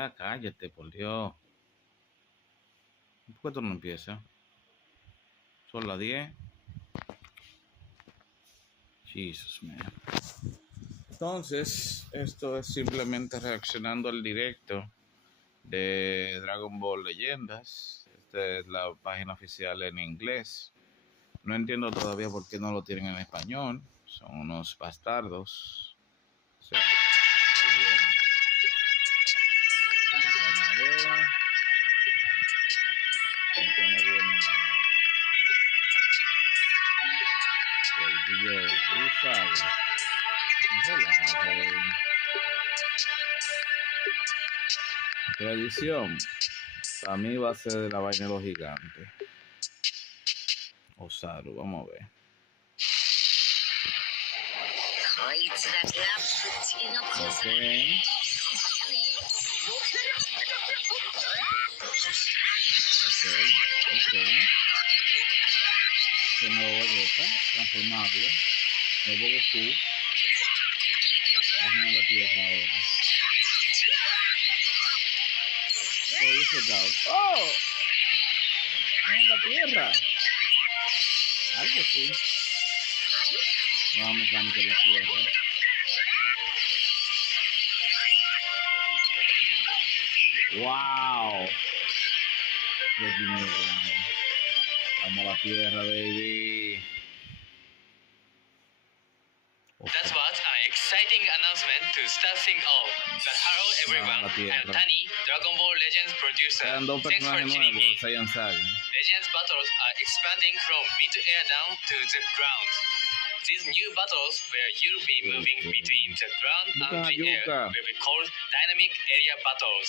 Ya, cállate, por Dios. ¿Por qué tú no empiezas? Son las 10. Jesus, man. Entonces, esto es simplemente reaccionando al directo de Dragon Ball Leyendas. Esta es la página oficial en inglés. No entiendo todavía por qué no lo tienen en español. Son unos bastardos. Sí. Muy bien. Vamos a ver. ¿Por qué no viene el video? Usado. No relajen. Tradición. Para mí va a ser de la vaina de los gigantes. Osaru, vamos a ver. Okay. Ok. Ese nuevo Vegeta, transformable. Nuevo Goku. Vamos a la tierra ahora. ¿Qué dice Gao? ¡Oh! ¡En la tierra! Algo así. Nueva mecánica en la tierra. ¡Wow! Vamos a la tierra, baby. That's what an exciting announcement to start things off. But hello everyone, I'm Tani, Dragon Ball Legends producer. Thanks for tuning in. Legends battles are expanding from mid-air down to the ground. These new battles where you'll be moving between the ground and the air will be called dynamic area battles.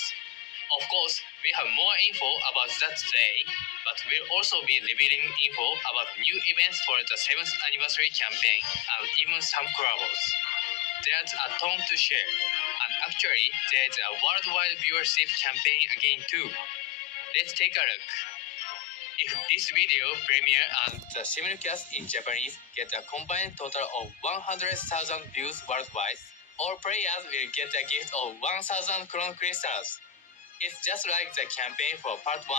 Of course, we have more info about that today, but we'll also be revealing info about new events for the 7th anniversary campaign and even some collabs. There's a ton to share, and actually, there's a worldwide viewership campaign again too. Let's take a look. If this video premiere and the simulcast in Japanese get a combined total of 100,000 views worldwide, all players will get a gift of 1,000 Chrono Crystals. It's just like the campaign for part 1.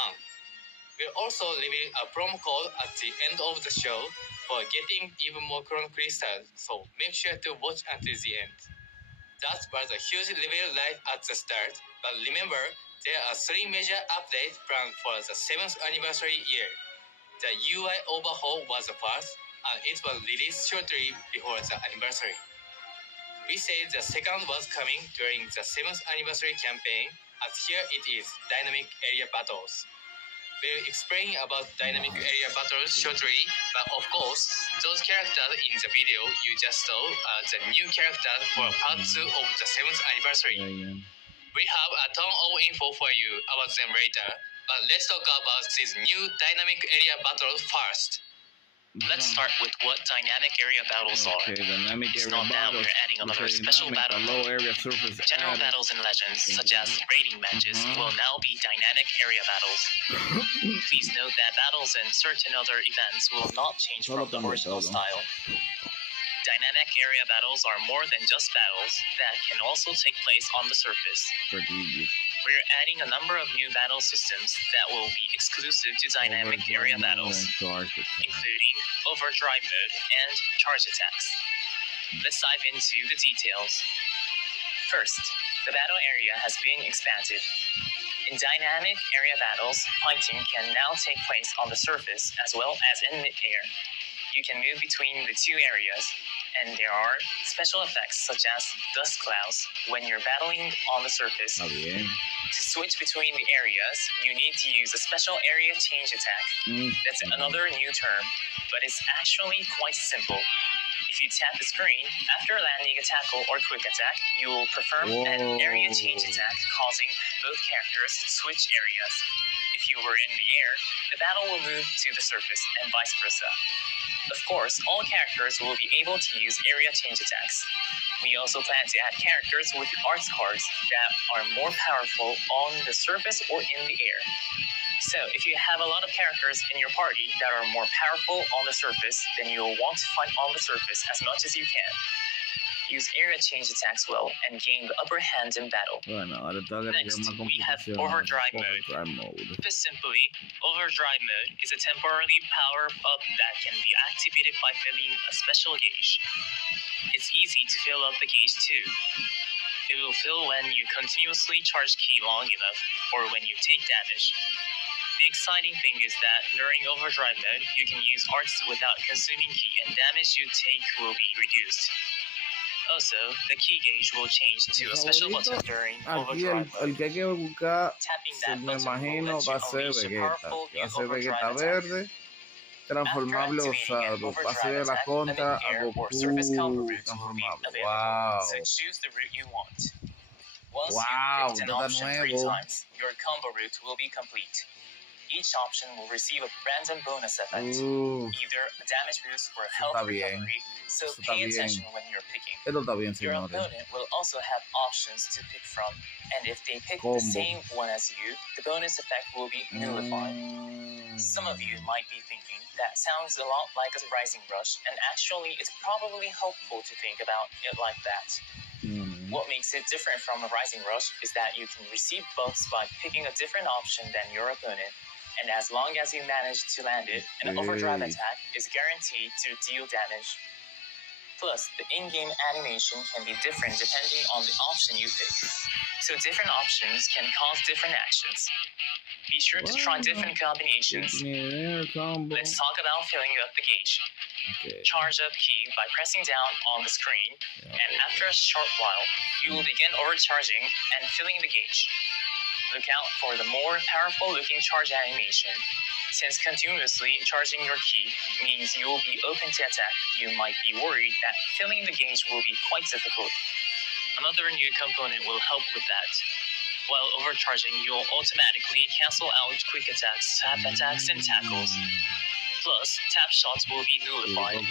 We'll also reveal a promo code at the end of the show for getting even more Chrono Crystals, so make sure to watch until the end. That was a huge reveal right at the start, but remember, there are 3 major updates planned for the 7th anniversary year. The UI overhaul was the first, and it was released shortly before the anniversary. We said the second was coming during the 7th anniversary campaign, as here it is, Dynamic Area Battles. We'll explain about Dynamic Area Battles shortly, but of course, those characters in the video you just saw are the new characters for part 2 of the 7th anniversary. We have a ton of info for you about them later, but let's talk about these new Dynamic Area Battles first. Let's start with what dynamic area battles are. It's not that we're adding another special battle. General battles in Legends, such as raiding matches, will now be dynamic area battles. Please note that battles in certain other events will not change from the original style. Dynamic area battles are more than just battles that can also take place on the surface. We're adding a number of new battle systems that will be exclusive to dynamic area battles, including overdrive mode and charge attacks. Let's dive into the details. First, the battle area has been expanded. In dynamic area battles, fighting can now take place on the surface as well as in mid-air. You can move between the two areas, and there are special effects such as dust clouds when you're battling on the surface. To switch between the areas, you need to use a special area change attack. That's another new term, but it's actually quite simple. If you tap the screen, after landing a tackle or quick attack, you will perform an area change attack, causing both characters to switch areas. If you were in the air, the battle will move to the surface and vice versa. Of course, all characters will be able to use area change attacks. We also plan to add characters with arts cards that are more powerful on the surface or in the air. So, if you have a lot of characters in your party that are more powerful on the surface, then you'll want to fight on the surface as much as you can. use area change attacks well and gain the upper hand in battle. Next, we have overdrive mode. Put simply, overdrive mode is a temporary power up that can be activated by filling a special gauge. It's easy to fill up the gauge too. It will fill when you continuously charge ki long enough or when you take damage. The exciting thing is that during overdrive mode, you can use arts without consuming ki and damage you take will be reduced. Also, the key gauge will change to a special button during overdrive mode. Tapping that button will let you unleash a powerful new overdrive attack. Transformable usado. Pase de la contra a Goku. Transformable. Wow. So choose the route you want. Once you've picked an option 3 times, your combo route will be complete. Each option will receive a random bonus effect, either a damage boost or a health recovery, so pay attention when you're picking. Your opponent will also have options to pick from, and if they pick the same one as you, the bonus effect will be nullified. Some of you might be thinking, that sounds a lot like a Rising Rush, and actually it's probably helpful to think about it like that. What makes it different from a Rising Rush is that you can receive buffs by picking a different option than your opponent, and as long as you manage to land it, an overdrive attack is guaranteed to deal damage. Plus, the in-game animation can be different depending on the option you pick, so different options can cause different actions. Be sure to try different combinations. Let's talk about filling up the gauge. Charge up ki by pressing down on the screen, and after a short while, you will begin overcharging and filling the gauge. Look out for the more powerful looking charge animation. Since continuously charging your ki means you will be open to attack, you might be worried that filling the gauge will be quite difficult. Another new component will help with that. While overcharging, you will automatically cancel out quick attacks, tap attacks, and tackles. Plus, tap shots will be nullified.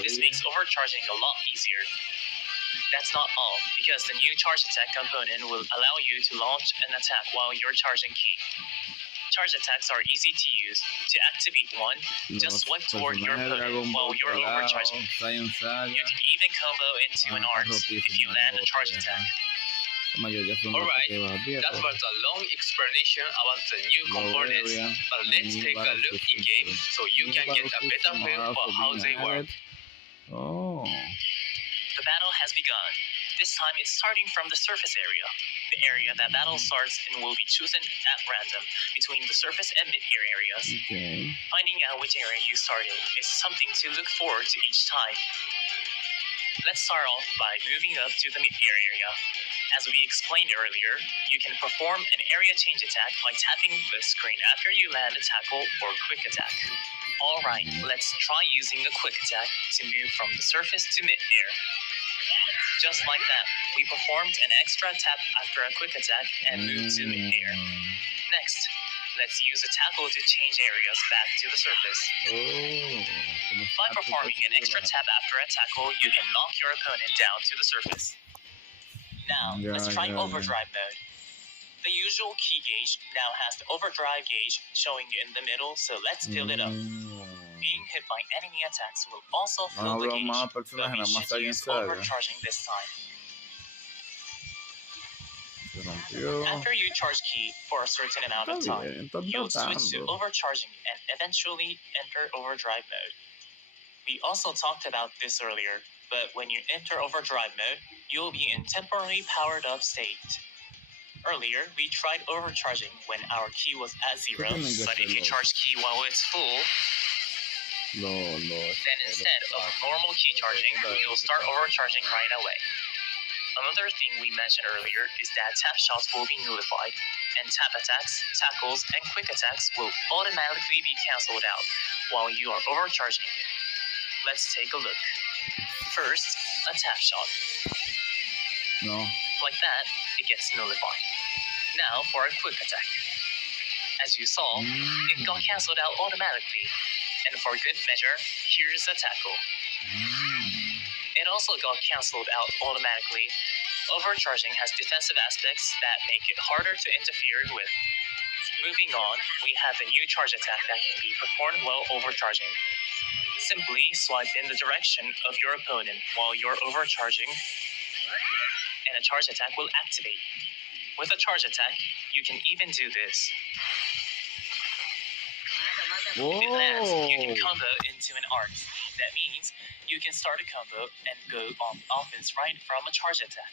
This makes overcharging a lot easier. That's not all, because the new charge attack component will allow you to launch an attack while you're charging ki. Charge attacks are easy to use. To activate one, just swipe toward your opponent while you're overcharging. You can even combo into an art if you land a charge attack. Alright, that was a long explanation about the new components, but let's take a look in-game so you can get a better feel for how they work. The battle has begun. This time it's starting from the surface area. The area that battle starts in will be chosen at random between the surface and mid-air areas. Finding out which area you start in is something to look forward to each time. Let's start off by moving up to the mid-air area. As we explained earlier, you can perform an area change attack by tapping the screen after you land a tackle or quick attack. Alright, let's try using a quick attack to move from the surface to mid-air. Just like that, we performed an extra tap after a quick attack and moved to mid-air. Next, let's use a tackle to change areas back to the surface. By performing an extra tap after a tackle, you can knock your opponent down to the surface. Now, let's try overdrive mode. The usual key gauge now has the overdrive gauge showing in the middle, so let's fill it up. Being hit by enemy attacks will also fill the gauge, but we should use overcharging this time. After you charge ki for a certain amount of time, you'll switch to overcharging and eventually enter overdrive mode. We also talked about this earlier, but when you enter overdrive mode, you'll be in temporarily powered up state. Earlier, we tried overcharging when our ki was at 0, but if you charge ki while it's full, then instead of normal ki charging, you'll start overcharging right away. Another thing we mentioned earlier is that tap shots will be nullified, and tap attacks, tackles, and quick attacks will automatically be cancelled out while you are overcharging. Let's take a look. First, a tap shot. Like that, it gets nullified. Now for a quick attack. As you saw, it got cancelled out automatically. And for good measure, here's a tackle. It also got cancelled out automatically. Overcharging has defensive aspects that make it harder to interfere with. Moving on, we have a new charge attack that can be performed while overcharging. Simply swipe in the direction of your opponent while you're overcharging, and a charge attack will activate. With a charge attack, you can even do this. Whoa. If it lands, you can combo into an arc. That means you can start a combo and go on offense right from a charge attack.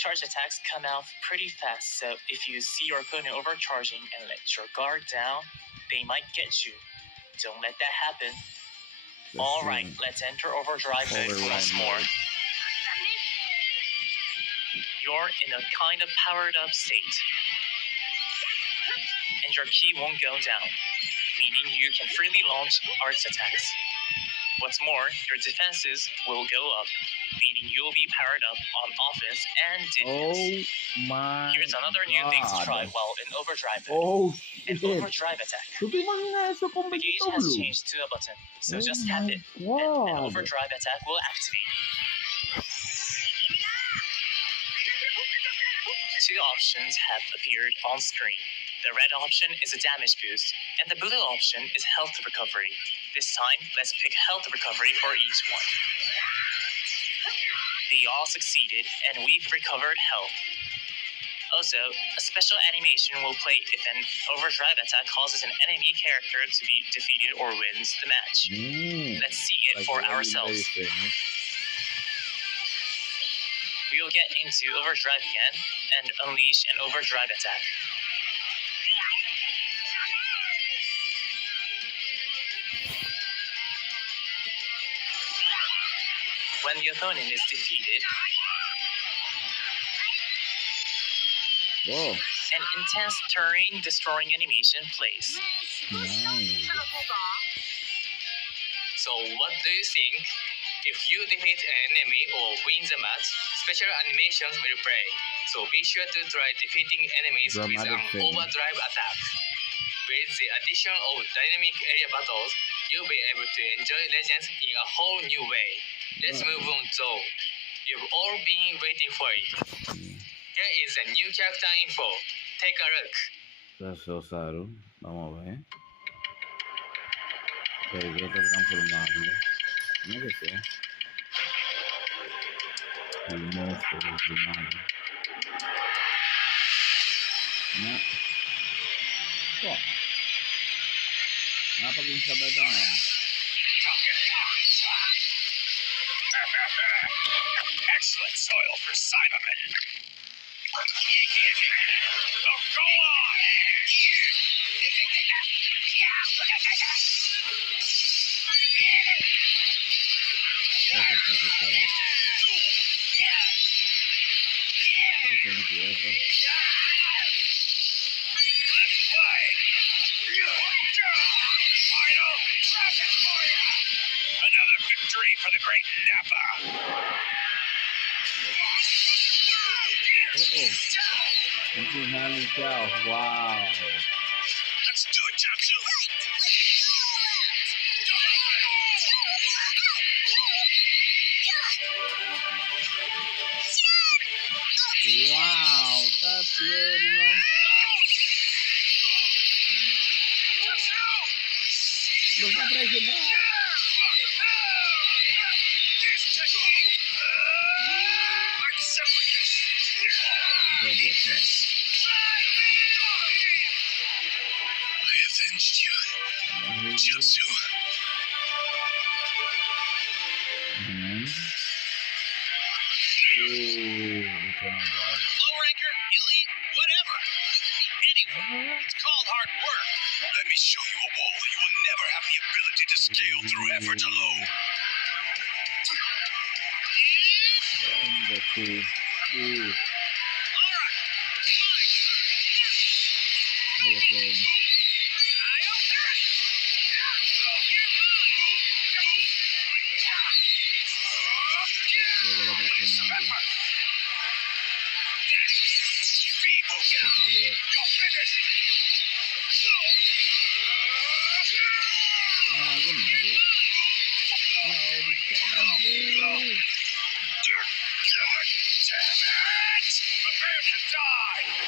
Charge attacks come out pretty fast, so if you see your opponent overcharging and let your guard down, they might get you. Don't let that happen. Alright, let's enter overdrive mode once more. You're in a kind of powered up state, and your ki won't go down, meaning you can freely launch arts attacks. What's more, your defenses will go up, meaning you'll be powered up on offense and defense. Oh my Here's another new thing to try while in overdrive mode. Oh An shit. overdrive attack. ¿Tú te imaginas eso con The gauge Vegeta has Blue? changed to a button, so just tap it, and an overdrive attack will activate. Two options have appeared on screen. The red option is a damage boost, and the blue option is health recovery. This time, let's pick health recovery for each one. They all succeeded, and we've recovered health. Also, a special animation will play if an overdrive attack causes an enemy character to be defeated or wins the match. Let's see it for ourselves. We will get into overdrive again and unleash an overdrive attack. When the opponent is defeated, an intense terrain-destroying animation plays. Nice. So what do you think? If you defeat an enemy or win the match, special animations will play. So be sure to try defeating enemies with an overdrive attack. With the addition of dynamic area battles, you'll be able to enjoy Legends in a whole new way. Let's move on though. You've all been waiting for it. Here is a new character info. Take a look. Eso es raro. Vamos a ver. Vegeta transformable. No que sea. El monstruo transformable. No. Oh. Nada para que un saber también. Excellent soil for Cybermen. Oh, go on! Let's play! Final rocket for ya! Another victory for the great Nappa! Wow. Let's do it, Jatsu! Wow, está tierno. Lo va a traicionar. I avenged you, Jatsu. Low ranker, elite, whatever. You can be anyone. It's called hard work. Let me show you a wall that you will never have the ability to scale through effort alone.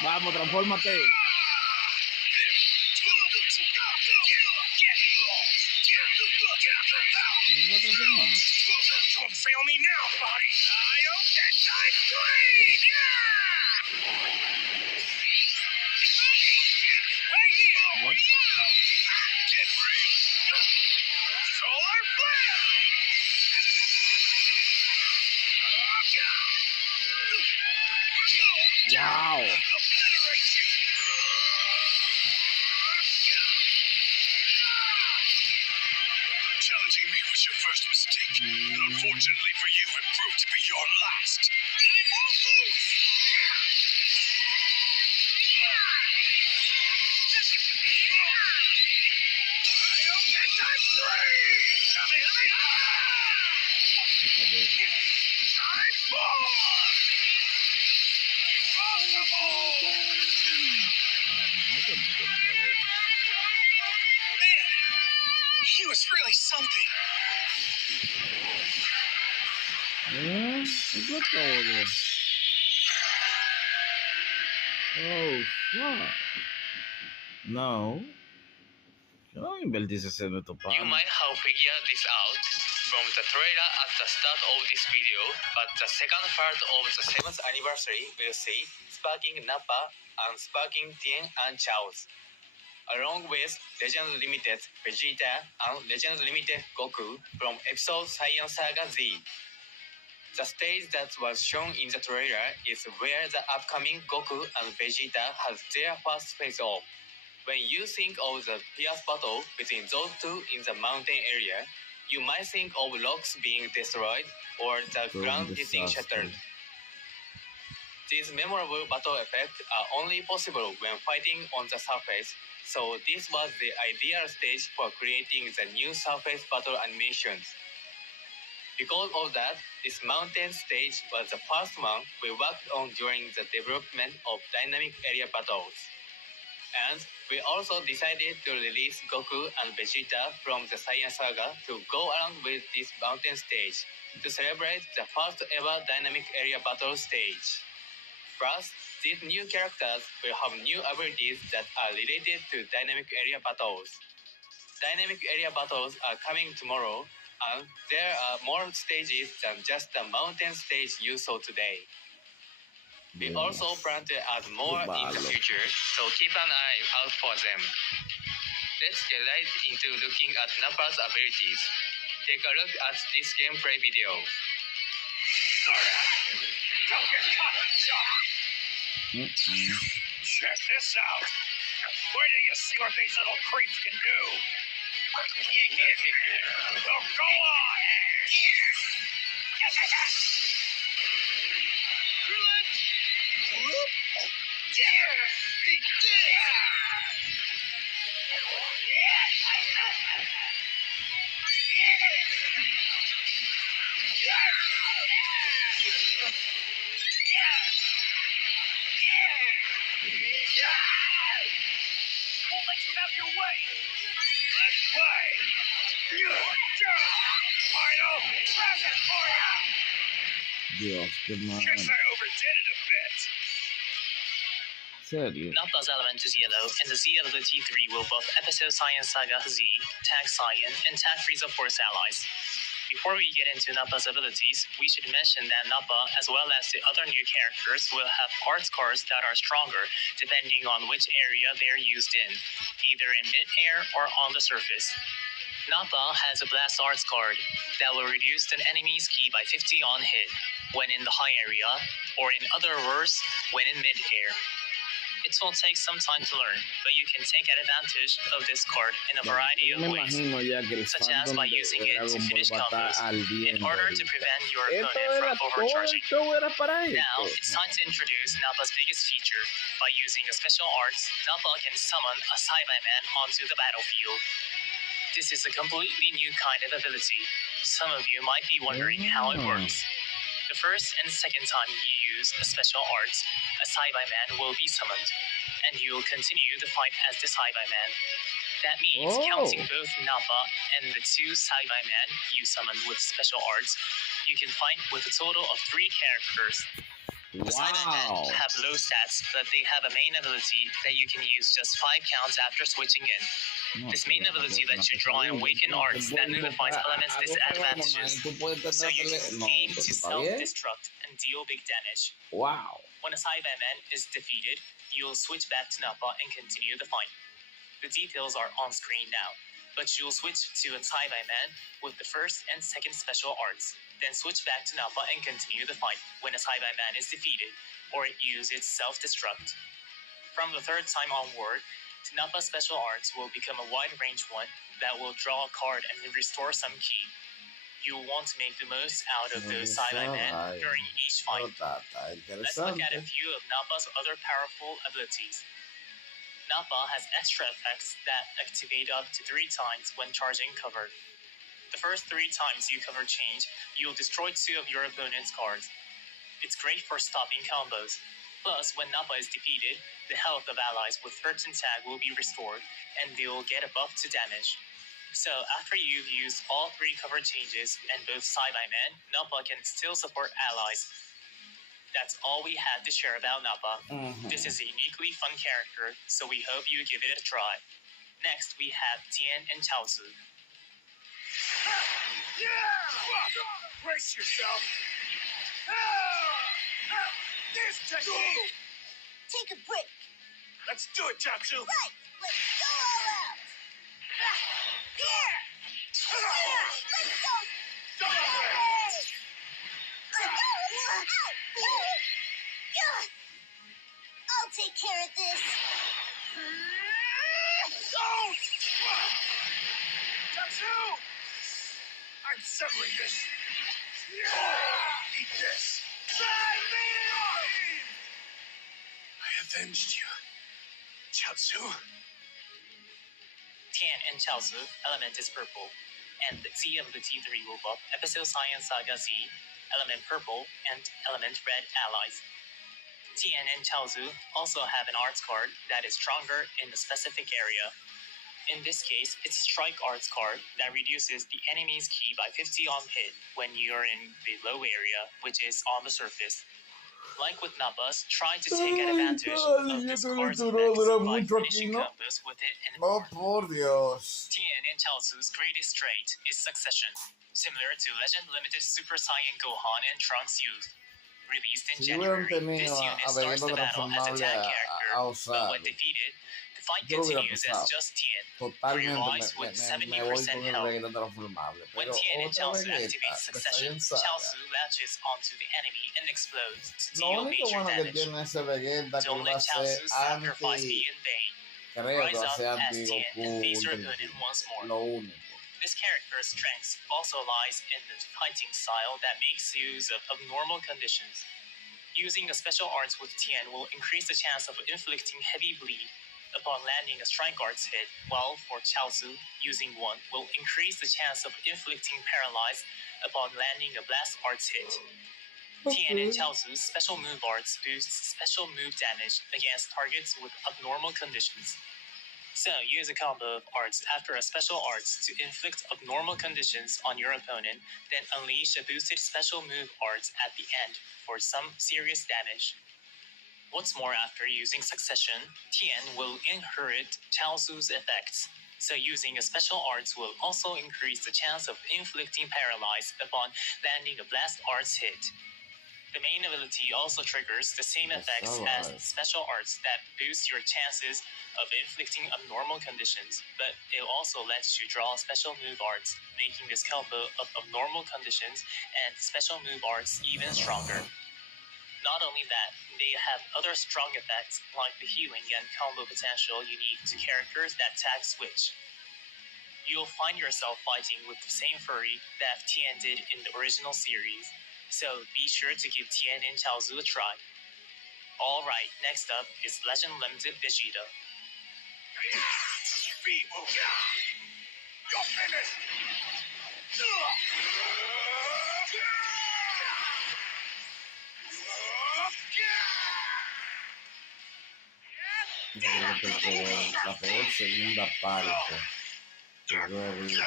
Vamos, transfórmate. Don't fail me now, body. Kaioken times 3! What? Get ready. Solar flare! Wow. Obliterate you! Challenging me was your first mistake, but unfortunately for you, it proved to be your last. And I won't lose! Kaioken times 3! Kamehameha! Times 4! Man, he was really something. Eso es todo. Oh, fuck. No. Yo no invertí 60 topando. You might have figured this out from the trailer at the start of this video, but the second part of the 7th anniversary will see Sparking Nappa and Sparking Tien and Chaos, along with Legends Limited Vegeta and Legends Limited Goku from episode Saiyan Saga Z. The stage that was shown in the trailer is where the upcoming Goku and Vegeta has their first face-off. When you think of the fierce battle between those two in the mountain area, you might think of rocks being destroyed or the ground getting shattered. These memorable battle effects are only possible when fighting on the surface, so this was the ideal stage for creating the new surface battle animations. Because of that, this mountain stage was the first one we worked on during the development of dynamic area battles. And we also decided to release Goku and Vegeta from the Saiyan Saga to go along with this mountain stage to celebrate the first ever dynamic area battle stage. Plus, these new characters will have new abilities that are related to dynamic area battles. Dynamic area battles are coming tomorrow, and there are more stages than just the mountain stage you saw today. We also plan to add more in the future, so keep an eye out for them. Let's get right into looking at Nappa's abilities. Take a look at this gameplay video. Don't get caught, John! Check this out! Wait till you see what these little creeps can do! So go on! Won't let you have your way. Let's play. Final present for you. Dios, qué mal. Guess I overdid it a bit. Serio. Nappa's element is yellow, and the Z ability 3 will buff Episode Saiyan Saga Z, Tag Saiyan, and Tag Frieza Force allies. Before we get into Nappa's abilities, we should mention that Nappa, as well as the other new characters, will have arts cards that are stronger depending on which area they're used in, either in mid-air or on the surface. Nappa has a Blast Arts card that will reduce an enemy's ki by 50 on hit when in the high area, or in other words, when in mid-air. It will take some time to learn, but you can take advantage of this card in a variety of ways, such as by using it to finish combos in order to prevent your opponent from overcharging. Now, it's time to introduce Nappa's biggest feature. By using a special arts, Nappa can summon a Saibai-Man onto the battlefield. This is a completely new kind of ability. Some of you might be wondering how it works. The first and second time you use a special arts, a Saibai-Man will be summoned, and you will continue the fight as the Saibai-Man. That means counting both Nappa and the two Saibai-Man you summoned with special arts, you can fight with a total of 3 characters. The Cybermen have low stats, but they have a main ability that you can use just 5 counts after switching in. This main ability lets you draw and awaken arts that nullifies elements' disadvantages, so you can aim to self-destruct and deal big damage. Wow. When a Cyberman is defeated, you'll switch back to Nappa and continue the fight. The details are on screen now, but you'll switch to a Cyberman with the first and second special arts, then switch back to Nappa and continue the fight when a Cyberman is defeated, or use its self-destruct. From the third time onward, Nappa's special arts will become a wide-range one that will draw a card and restore some key. You'll want to make the most out of those Cybermen during each fight. Let's look at a few of Nappa's other powerful abilities. Nappa has extra effects that activate up to 3 times when charging cover. The first 3 times you cover change, you'll destroy 2 of your opponent's cards. It's great for stopping combos. Plus, when Nappa is defeated, the health of allies with certain tag will be restored, and they'll get a buff to damage. So, after you've used all 3 cover changes and both Cybermen, Nappa can still support allies. That's all we had to share about Nappa. This is a uniquely fun character, so we hope you give it a try. Next, we have Tien and Chaozu. Brace yourself. This technique. Take a break. Let's do it, Chaozu. Right. Let's go all out. Here. Let's go. I'll take care of this. Don't! Chaozu! I'm settling this. Eat this. I avenged you, Chaozu. Tien and Chaozu, element is purple, and the Z of the T3 will buff Episode Science Saga Z, element purple, and element red allies. Tien and Chaozu also have an arts card that is stronger in a specific area. In this case, it's a strike arts card that reduces the enemy's ki by 50 on hit when you're in the low area, which is on the surface. Like with Nappa's, try to take advantage of this card's effects by finishing combos with it and more. Tien and Chaozu's greatest trait is Succession, similar to Legend Limited Super Saiyan Gohan and Trunks Youth. Released in January, this unit starts the battle as a tag character, but when defeated, the fight continues as just Tien, for your lives with 70% health. When Tien and Chaozu activate Succession, Chaozu latches onto the enemy and explodes to deal major damage. Don't let Chaozu's sacrifice be in vain. Rise up as Tien and face your opponent once more. This character's strength also lies in the fighting style that makes use of abnormal conditions. Using a special arts with Tien will increase the chance of inflicting heavy bleed upon landing a strike arts hit, while for Chaozu, using one will increase the chance of inflicting paralyze upon landing a blast arts hit. Tien and Chaozu's special move arts boosts special move damage against targets with abnormal conditions. So, use a combo of arts after a special arts to inflict abnormal conditions on your opponent, then unleash a boosted special move arts at the end for some serious damage. What's more, after using Succession, Tien will inherit Chaozu's effects, so using a special arts will also increase the chance of inflicting paralyze upon landing a blast arts hit. The main ability also triggers the same effects as special arts that boost your chances of inflicting abnormal conditions, but it also lets you draw special move arts, making this combo of abnormal conditions and special move arts even stronger. Not only that, they have other strong effects like the healing and combo potential unique to characters that tag switch. You'll find yourself fighting with the same furry that Tien did in the original series, so be sure to give Tien and Chaozu a try. Alright, next up is Legend Limited Vegeta. You're finished! La peor segunda parte que yo he visto.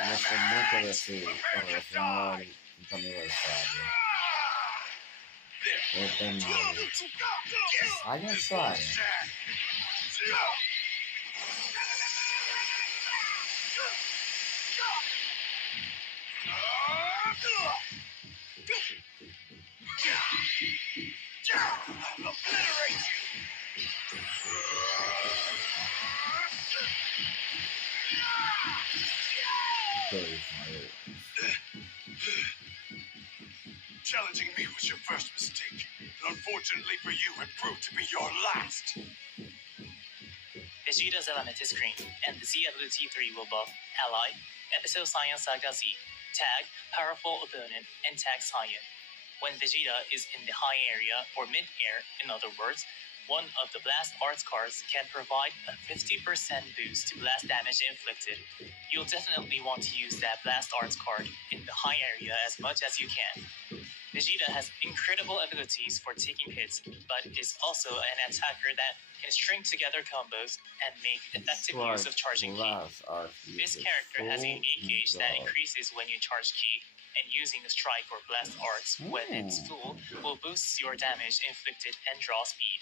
Y eso es mucho decir con relación al quinto aniversario. Saiyan Saga. Challenging me was your first mistake, and unfortunately for you, it proved to be your last. Vegeta's element is green, and the Z ability 3 will buff Ally, Episode Saiyan Saga Z, Tag, Powerful Opponent, and Tag Saiyan. When Vegeta is in the high area or mid-air, in other words, one of the Blast Arts cards can provide a 50% boost to blast damage inflicted. You'll definitely want to use that Blast Arts card in the high area as much as you can. Vegeta has incredible abilities for taking hits, but is also an attacker that can string together combos and make effective use of charging ki. This character has a unique gauge that increases when you charge ki, and using a strike or blast arts when it's full will boost your damage inflicted and draw speed.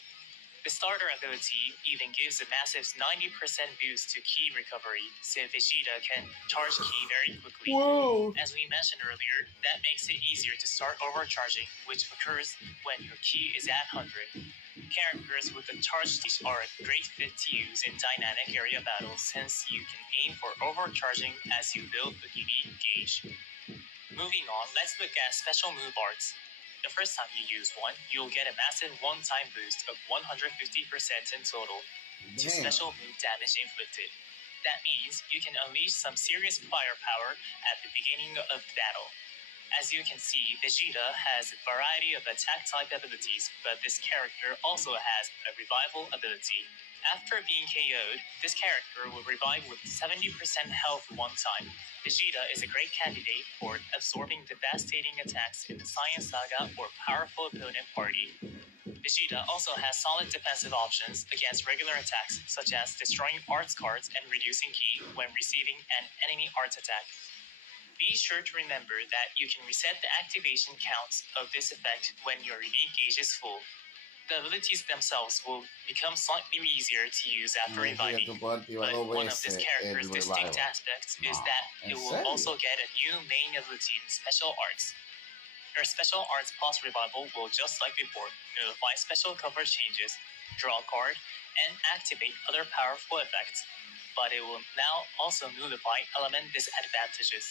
The starter ability even gives a massive 90% boost to ki recovery, so Vegeta can charge ki very quickly. Whoa. As we mentioned earlier, that makes it easier to start overcharging, which occurs when your ki is at 100. Characters with a charge stage are a great fit to use in dynamic area battles since you can aim for overcharging as you build a unique gauge. Moving on, let's look at special move arts. The first time you use one, you'll get a massive one-time boost of 150% in total to special move damage inflicted. That means you can unleash some serious firepower at the beginning of the battle. As you can see, Vegeta has a variety of attack type abilities, but this character also has a revival ability. After being KO'd, this character will revive with 70% health one time. Vegeta is a great candidate for absorbing devastating attacks in the Saiyan Saga or powerful opponent party. Vegeta also has solid defensive options against regular attacks, such as destroying arts cards and reducing ki when receiving an enemy arts attack. Be sure to remember that you can reset the activation counts of this effect when your unique gauge is full. The abilities themselves will become slightly easier to use after reviving, but one of this character's distinct aspects is that it will also get a new main ability in special arts. Your special arts post-revival will, just like before, notify special cover changes, draw a card, and activate other powerful effects, but it will now also nullify element disadvantages.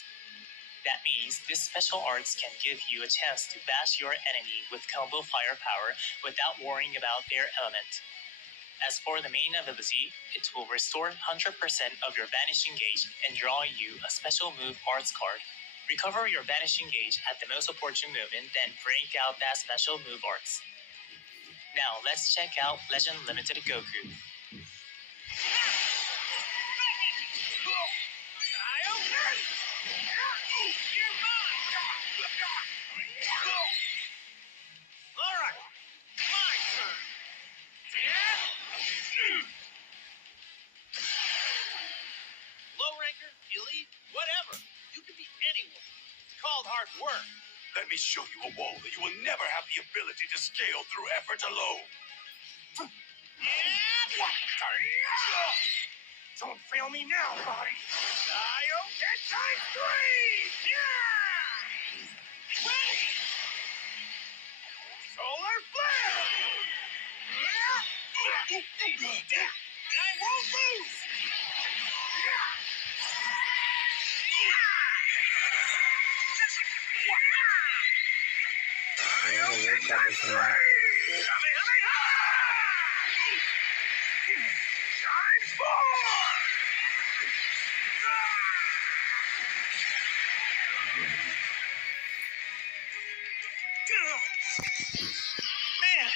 That means this special arts can give you a chance to bash your enemy with combo firepower without worrying about their element. As for the main ability, it will restore 100% of your vanishing gauge and draw you a special move arts card. Recover your vanishing gauge at the most opportune moment, then break out that special move arts. Now let's check out Legend Limited Goku. Alright, my turn. Low ranker, elite, whatever. You can be anyone. It's called hard work. Let me show you a wall that you will never have the ability to scale through effort alone. Don't fail me now, body. Kaioken times 3! Yeah! Ready! Solar flare! I won't lose! Times 4! Man,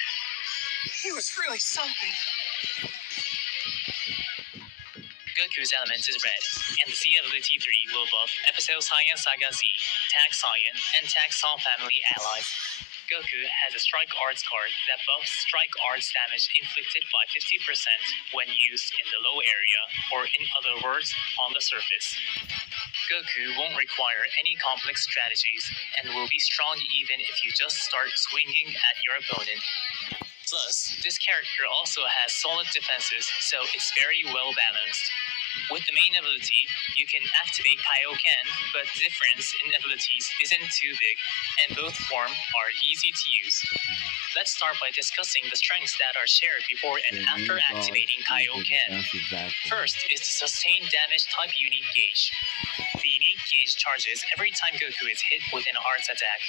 he was really something. Goku's element is red, and the Z ability 3 will buff Episode Saiyan Saga Z, Tag Saiyan, and Tag Song family allies. Goku has a Strike Arts card that buffs Strike Arts damage inflicted by 50% when used in the low area, or in other words, on the surface. Goku won't require any complex strategies and will be strong even if you just start swinging at your opponent. Plus, this character also has solid defenses, so it's very well balanced. With the main ability, you can activate Kaioken, but the difference in abilities isn't too big, and both forms are easy to use. Let's start by discussing the strengths that are shared before and after activating Kaioken. First is the sustained damage type unique gauge. The unique gauge charges every time Goku is hit with an arts attack.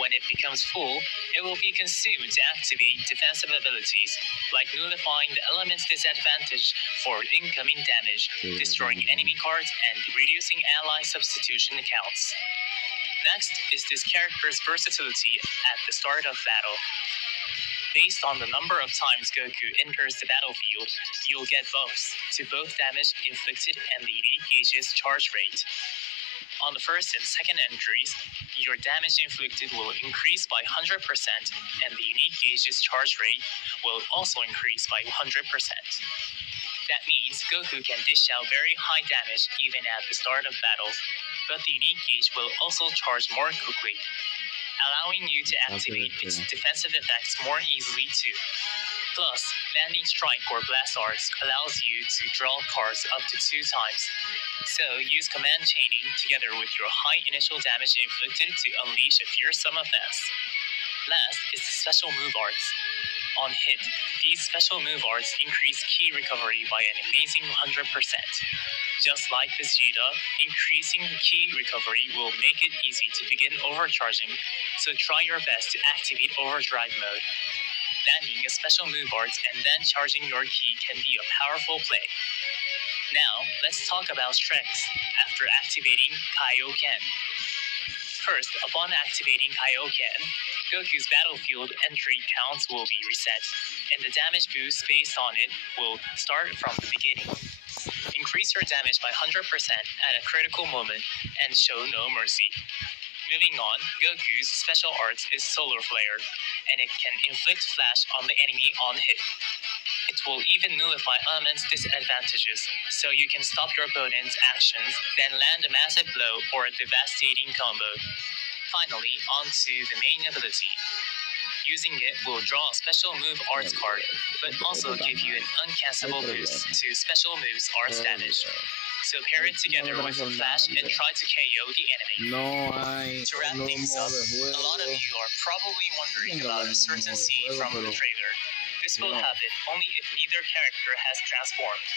When it becomes full, it will be consumed to activate defensive abilities, like nullifying the element's disadvantage for incoming damage, destroying enemy cards, and reducing ally substitution counts. Next is this character's versatility at the start of battle. Based on the number of times Goku enters the battlefield, you'll get buffs to both damage inflicted and the unique gauge's charge rate. On the first and second entries, your damage inflicted will increase by 100%, and the unique gauge's charge rate will also increase by 100%. That means Goku can dish out very high damage even at the start of battles, but the unique gauge will also charge more quickly, allowing you to activate its defensive effects more easily too. Plus, landing strike or blast arts allows you to draw cards up to 2 times. So, use command chaining together with your high initial damage inflicted to unleash a fearsome offense. Last is the special move arts. On hit, these special move arts increase ki recovery by an amazing 100%. Just like Vegeta, increasing ki recovery will make it easy to begin overcharging, so try your best to activate overdrive mode. Landing a special move arts and then charging your ki can be a powerful play. Now, let's talk about strengths after activating Kaioken. First, upon activating Kaioken, Goku's battlefield entry counts will be reset, and the damage boost based on it will start from the beginning. Increase your damage by 100% at a critical moment and show no mercy. Moving on, Goku's special arts is Solar Flare, and it can inflict flash on the enemy on hit. It will even nullify elements' disadvantages, so you can stop your opponent's actions, then land a massive blow or a devastating combo. Finally, onto the main ability. Using it will draw a special move arts card, but also give you an uncancelable boost to special moves arts damage. So pair it together with a flash and try to KO the enemy. To wrap things up, a lot of you are probably wondering about a certain scene from the trailer. This will happen only if neither character has transformed.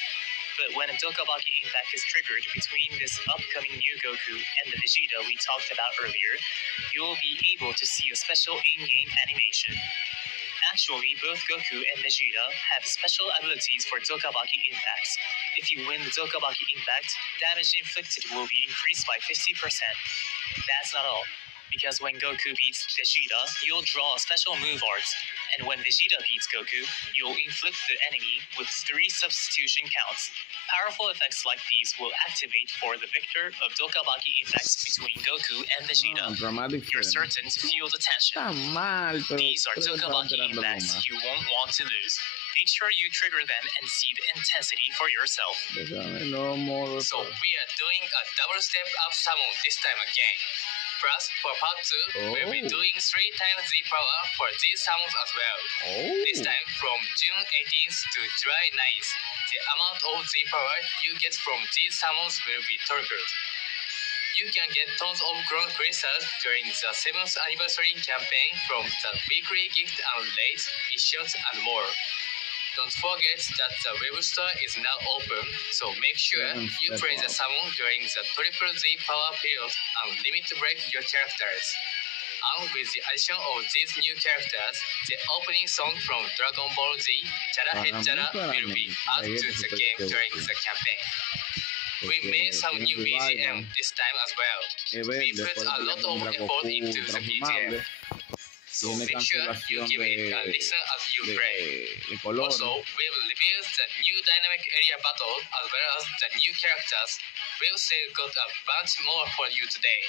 But when a Dokabaki impact is triggered between this upcoming new Goku and the Vegeta we talked about earlier, you will be able to see a special in-game animation. Actually, both Goku and Vegeta have special abilities for Dokabaki impacts. If you win the Dokabaki impact, damage inflicted will be increased by 50%. That's not all, because when Goku beats Vegeta, you'll draw a special move art, and when Vegeta beats Goku, you'll inflict the enemy with 3 substitution counts. Powerful effects like these will activate for the victor of Dokabaki impacts between Goku and Vegeta. You're certain to feel the tension. These are Dokabaki impacts you won't want to lose. Make sure you trigger them and see the intensity for yourself. So we are doing a double step up summon this time again. Plus, for part 2, we'll be doing 3 times Z power for these summons as well. This time, from June 18th to July 9th, the amount of Z power you get from these summons will be tripled. You can get tons of Chrome Crystals during the 7th anniversary campaign from the weekly gift and raid, missions, and more. Don't forget that the web store is now open, so make sure you play the summon during the triple Z power period and limit break your characters. And with the addition of these new characters, the opening song from Dragon Ball Z, Chara Hechara, will be added to the game during the campaign. We made some new BGM this time as well. We put a lot of effort into the BGM. So make sure you give it a listen as you play. Also, we will reveal the new dynamic area battle as well as the new characters. We'll still got a bunch more for you today,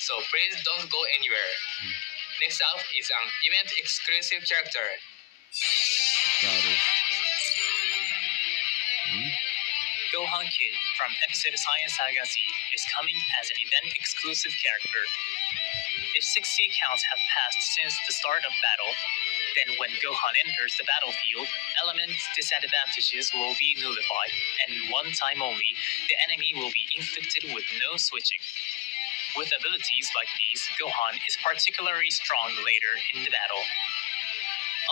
so please don't go anywhere. Next up is an event exclusive character. Sorry. Gohan Kid from episode Science Saga Z is coming as an event-exclusive character. If 60 counts have passed since the start of battle, then when Gohan enters the battlefield, element disadvantages will be nullified, and one time only, the enemy will be inflicted with no switching. With abilities like these, Gohan is particularly strong later in the battle.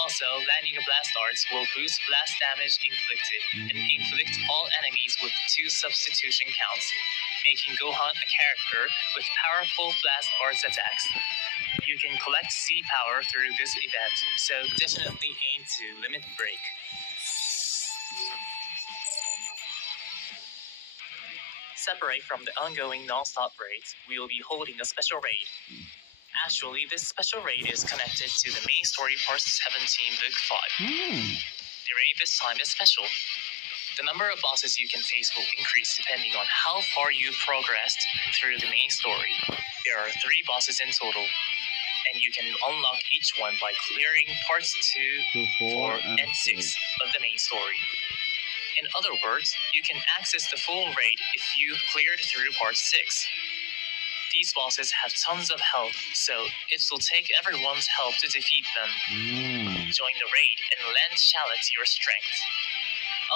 Also, landing a blast arts will boost blast damage inflicted and inflict all enemies with 2 substitution counts, making Gohan a character with powerful blast arts attacks. You can collect Z power through this event, so definitely aim to limit break. Separate from the ongoing non-stop raids, we will be holding a special raid. Actually, this special raid is connected to the main story part 17, book 5. The raid this time is special. The number of bosses you can face will increase depending on how far you progressed through the main story. There are 3 bosses in total, and you can unlock each one by clearing parts 2, 4, and 6 of the main story. In other words, you can access the full raid if you cleared through part 6. These bosses have tons of health, so it will take everyone's help to defeat them. Join the raid and lend Shallot your strength.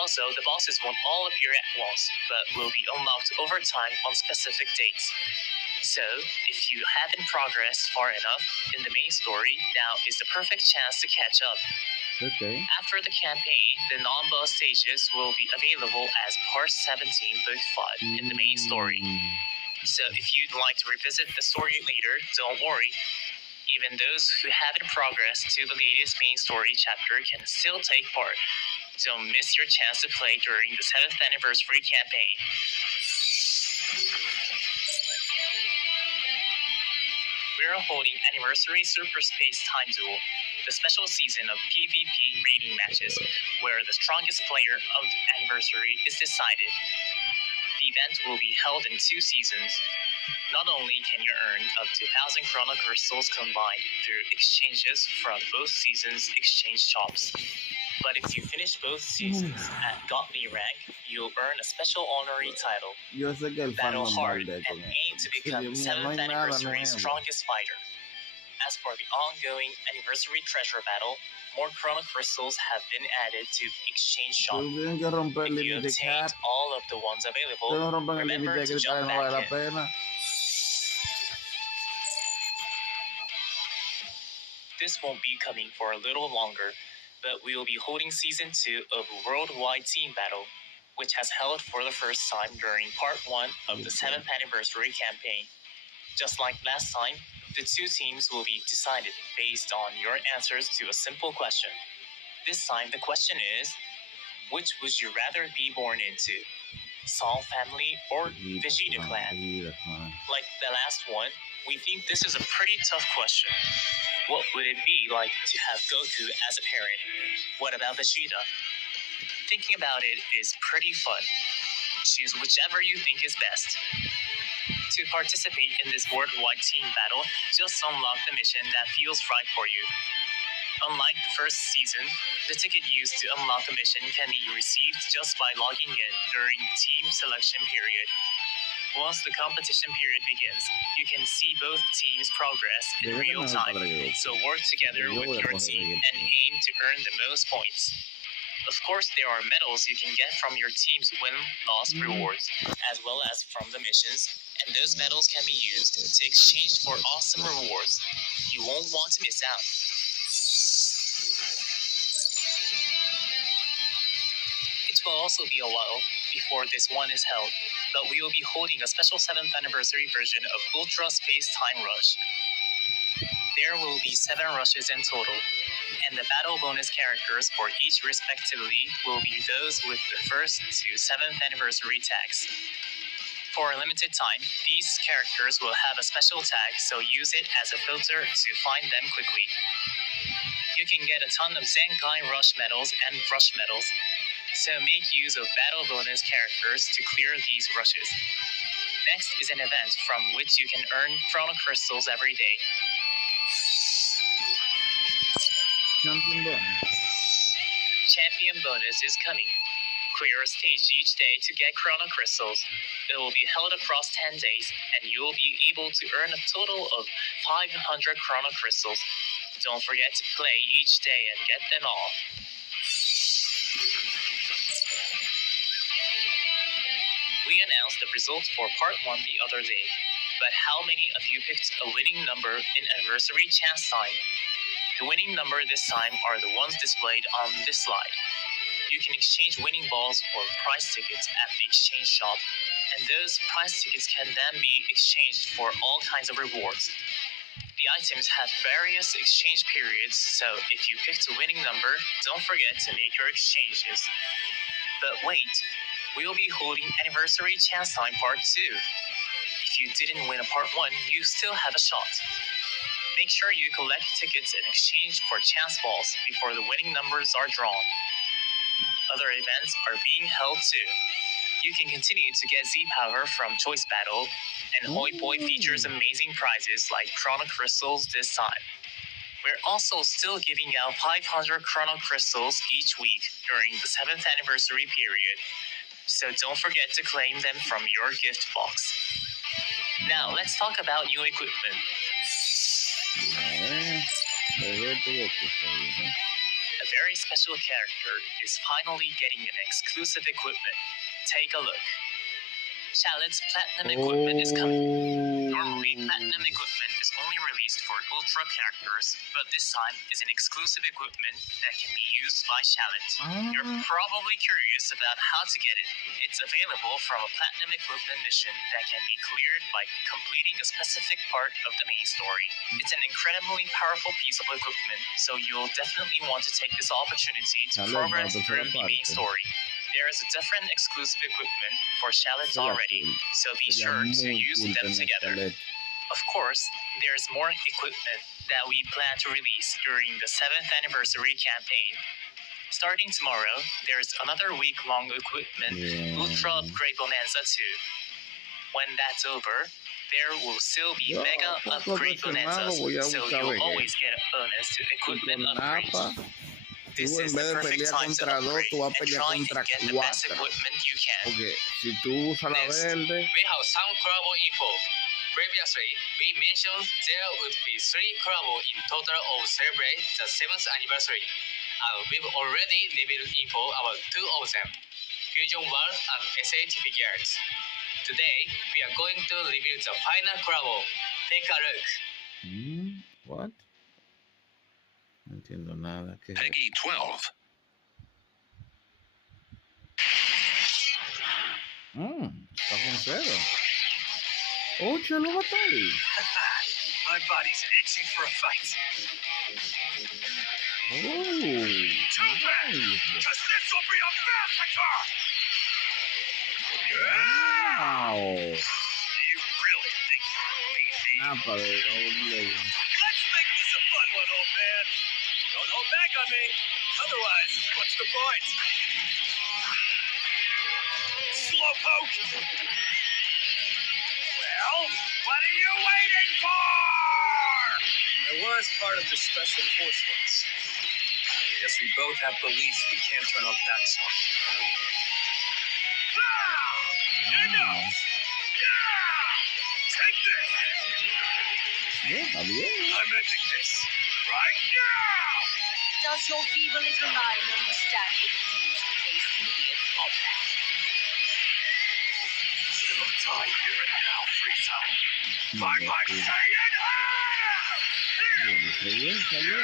Also, the bosses won't all appear at once, but will be unlocked over time on specific dates. So, if you haven't progressed far enough in the main story, now is the perfect chance to catch up. Okay. After the campaign, the non-boss stages will be available as part 17, book 5 in the main story. So if you'd like to revisit the story later, don't worry. Even those who haven't progressed to the latest main story chapter can still take part. Don't miss your chance to play during the 7th anniversary campaign. We're holding Anniversary Super Space Time Duel, the special season of PvP raiding matches, where the strongest player of the anniversary is decided. The event will be held in 2 seasons. Not only can you earn up to 1,000 Chrono Crystals combined through exchanges from both seasons' exchange shops, but if you finish both seasons at Godly rank, you'll earn a special honorary title, Yo sé que el fan Battle no Hard, balde con and aim to become Dios mío, 7th no hay nada Anniversary's nuevo. strongest fighter. As for the ongoing Anniversary Treasure Battle, more Chrono Crystals have been added to the exchange shop. Pero tienen que romper el If you límite obtained cap. all of the ones available, Ustedes no rompen el remember límite de to cristal, jump no vale la back in. pena. This won't be coming for a little longer, but we will be holding Season 2 of Worldwide Team Battle, which has held for the first time during Part 1 of the 7th Anniversary campaign. Just like last time, the 2 teams will be decided based on your answers to a simple question. This time the question is, which would you rather be born into? Saul family or Vegeta clan? Like the last one, we think this is a pretty tough question. What would it be like to have Goku as a parent? What about Vegeta? Thinking about it is pretty fun. Choose whichever you think is best. To participate in this worldwide team battle, just unlock the mission that feels right for you. Unlike the first season, the ticket used to unlock a mission can be received just by logging in during the team selection period. Once the competition period begins, you can see both teams' progress in real time, so work together with your team and aim to earn the most points. Of course, there are medals you can get from your team's win-loss rewards, as well as from the missions, and those medals can be used to exchange for awesome rewards. You won't want to miss out. It will also be a while before this one is held, but we will be holding a special 7th anniversary version of Ultra Space Time Rush. There will be 7 rushes in total, and the battle bonus characters for each respectively will be those with the 1st to 7th anniversary tags. For a limited time, these characters will have a special tag, so use it as a filter to find them quickly. You can get a ton of Zenkai Rush medals and Rush medals, so make use of battle bonus characters to clear these rushes. Next is an event from which you can earn Chrono Crystals every day. champion bonus. Champion bonus is coming. Clear a stage each day to get Chrono Crystals. It will be held across 10 days, and you will be able to earn a total of 500 Chrono Crystals. Don't forget to play each day and get them all. We announced the results for Part 1 the other day, but how many of you picked a winning number in Anniversary Chance Time? The winning number this time are the ones displayed on this slide. You can exchange winning balls for prize tickets at the exchange shop, and those prize tickets can then be exchanged for all kinds of rewards. The items have various exchange periods, so if you picked a winning number, don't forget to make your exchanges. But wait, we'll be holding Anniversary Chance Time Part 2. If you didn't win a Part 1, you still have a shot. Make sure you collect tickets in exchange for chance balls before the winning numbers are drawn. Other events are being held too. You can continue to get Z-Power from Choice Battle, and Hoi Poi features amazing prizes like Chrono Crystals this time. We're also still giving out 500 Chrono Crystals each week during the 7th anniversary period, so don't forget to claim them from your gift box. Now let's talk about new equipment. A very special character is finally getting an exclusive equipment. Take a look. Shallot's Platinum equipment is coming. Normally, Platinum equipment is only released for Ultra characters, but this time is an exclusive equipment that can be used by Shallot. You're probably curious about how to get it. It's available from a Platinum equipment mission that can be cleared by completing a specific part of the main story. It's an incredibly powerful piece of equipment, so you'll definitely want to take this opportunity to progress through the main story. There is a different exclusive equipment for Shallots already, so be sure to use them together. Of course, there's more equipment that we plan to release during the 7th anniversary campaign. Starting tomorrow, there's another week-long equipment Ultra Upgrade Bonanza 2. When that's over, there will still be Mega Upgrade Bonanzas, so you'll always get a bonus to equipment upgrades. This is the perfect time to upgrade and try and get the best equipment you can. Okay, si tú usas la verde. We have some collabo info. Previously, we mentioned there would be 3 collabo in total of celebrate the 7th anniversary, and we've already revealed info about 2 of them, Fusion World and SH figures. Today, we are going to reveal the final collabo. Take a look. What? No entiendo nada. ¿Qué es Peggy 12. Está con cero. Oh, Chelo Batari. My body's itching for a fight. Oh, Too bad, because this will be a massacre! Wow. Do you really think you can beat me? Napa de Golden Legends. Let's make this a fun one, old man. Don't hold back on me. Otherwise, what's the point? Slowpoke! Well, what are you waiting for? I was part of the Special Force once. Guess we both have beliefs we can't turn our backs on. Here goes! Yeah! Take this! Yeah, bien. I'm ending this right now! Does your feeble little mind understand what it means to face immediate combat? You'll die here and now, Frieza. By my Saiyan Bien, salió.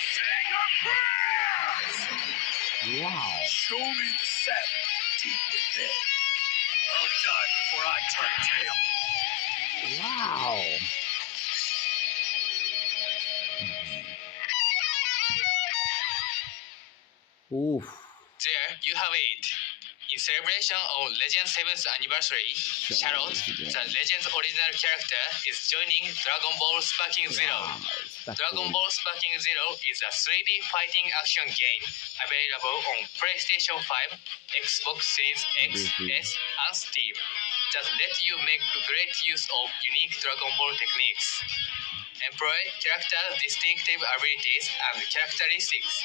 Say your prayers! Wow. Show me the savage deep within. I'll die before I turn tail. Wow. Oof. There you have it. In celebration of Legend's 7th anniversary, Charlotte, the Legend's original character, is joining Dragon Ball Sparking Zero. Dragon Ball Sparking Zero is a 3D fighting action game available on PlayStation 5, Xbox Series X, S, and Steam that let you make great use of unique Dragon Ball techniques. Employ character distinctive abilities and characteristics.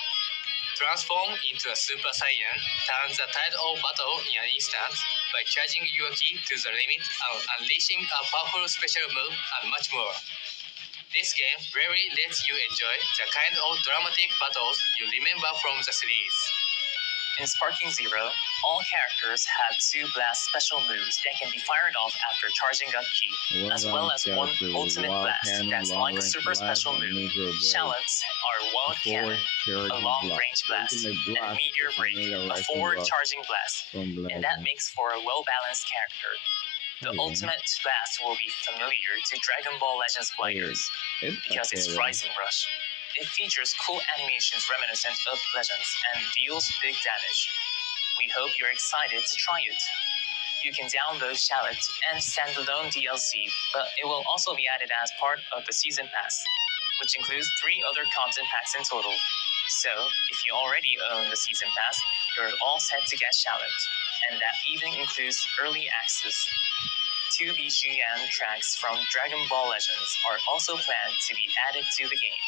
Transform into a Super Saiyan, turn the tide of battle in an instant by charging your ki to the limit and unleashing a powerful special move and much more. This game really lets you enjoy the kind of dramatic battles you remember from the series. In Sparking Zero, all characters have 2 blast special moves that can be fired off after charging up ki, as well as one ultimate blast that's like a super special move. Shallots are Wild Cannon, a long-range blast, and Meteor Break, a forward charging blast, and that makes for a well-balanced character. The ultimate blast will be familiar to Dragon Ball Legends players, because it's Rising Rush. It features cool animations reminiscent of Legends and deals big damage. We hope you're excited to try it. You can download Shallot and standalone DLC, but it will also be added as part of the Season Pass, which includes 3 other content packs in total. So, if you already own the Season Pass, you're all set to get Shallot, and that even includes early access. 2 BGM tracks from Dragon Ball Legends are also planned to be added to the game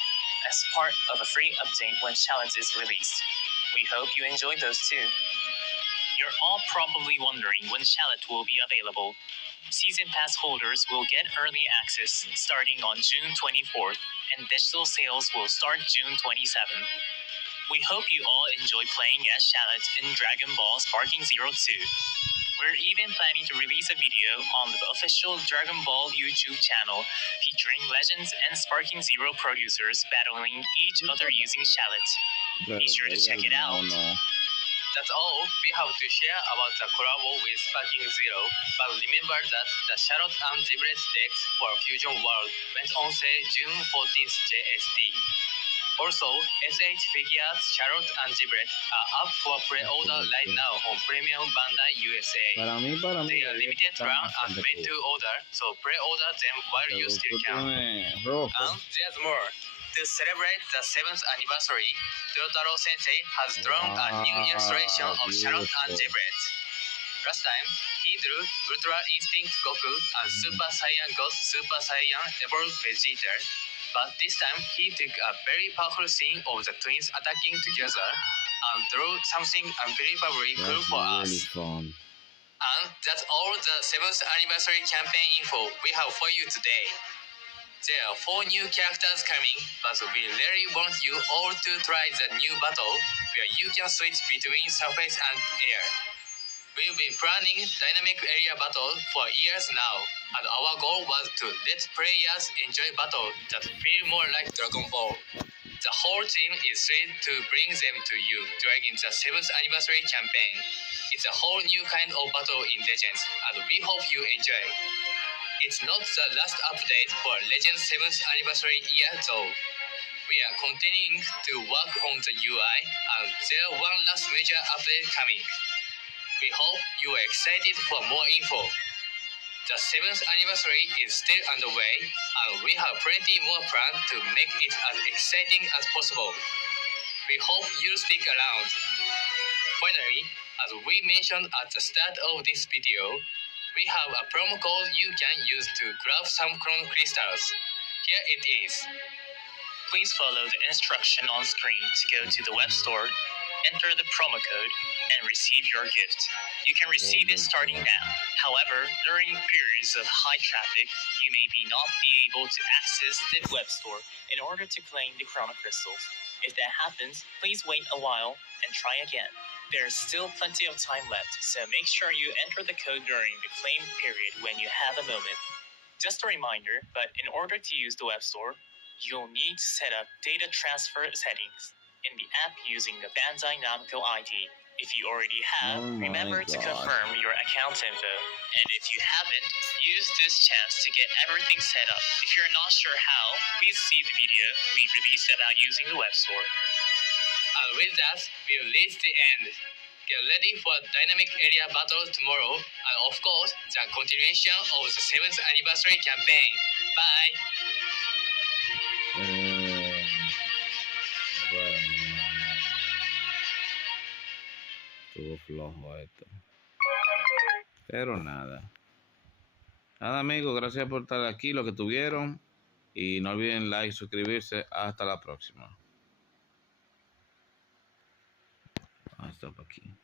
as part of a free update when Shallot is released. We hope you enjoy those too. You're all probably wondering when Shallot will be available. Season Pass holders will get early access starting on June 24th, and digital sales will start June 27th. We hope you all enjoy playing as Shallot in Dragon Ball Sparking Zero 2. We're even planning to release a video on the official Dragon Ball YouTube channel featuring Legends and Sparking Zero producers battling each other using Shallot. Be sure to check it out. That's all we have to share about the collab with Sparking Zero, but remember that the Charlotte and Giblet decks for Fusion World went on sale June 14th JST. Also, SH Figures Charlotte and Giblet are up for pre-order right now on Premium Bandai USA. They are limited run and made to order, so pre-order them while you still can. And there's more. To celebrate the 7th anniversary, Totaro Sensei has drawn a new illustration of Charlotte and Giblet. Last time, he drew Ultra Instinct Goku and Super Saiyan Ghost Super Saiyan Evolved Vegeta, but this time he took a very powerful scene of the twins attacking together and drew something unbelievably cool for us. And that's all the 7th anniversary campaign info we have for you today. There are 4 new characters coming, but we really want you all to try the new battle where you can switch between surface and air. We've been planning dynamic area battle for years now, and our goal was to let players enjoy battle that feel more like Dragon Ball. The whole team is thrilled to bring them to you during the 7th anniversary campaign. It's a whole new kind of battle in Legends, and we hope you enjoy. It's not the last update for Legends 7th anniversary year though. We are continuing to work on the UI, and there's one last major update coming. We hope you are excited for more info. The 7th anniversary is still underway, and we have plenty more planned to make it as exciting as possible. We hope you'll stick around. Finally, as we mentioned at the start of this video, we have a promo code you can use to grab some Chrono Crystals. Here it is. Please follow the instruction on screen to go to the web store, enter the promo code, and receive your gift. You can receive it starting now. However, during periods of high traffic, you may not be able to access the web store in order to claim the Chrono Crystals. If that happens, please wait a while and try again. There's still plenty of time left, so make sure you enter the code during the claim period when you have a moment. Just a reminder, but in order to use the web store, you'll need to set up data transfer settings in the app using the Bandai Namco ID. If you already have, remember to confirm your account info. And if you haven't, use this chance to get everything set up. If you're not sure how, please see the video we released about using the web store. And with that, we'll reach the end. Get ready for dynamic area battle tomorrow, and of course, the continuation of the 7th anniversary campaign. Bye! Estuvo flojo esto. Pero nada. Nada, amigos, gracias por estar aquí, lo que tuvieron. Y no olviden like, suscribirse. Hasta la próxima. Hasta aquí.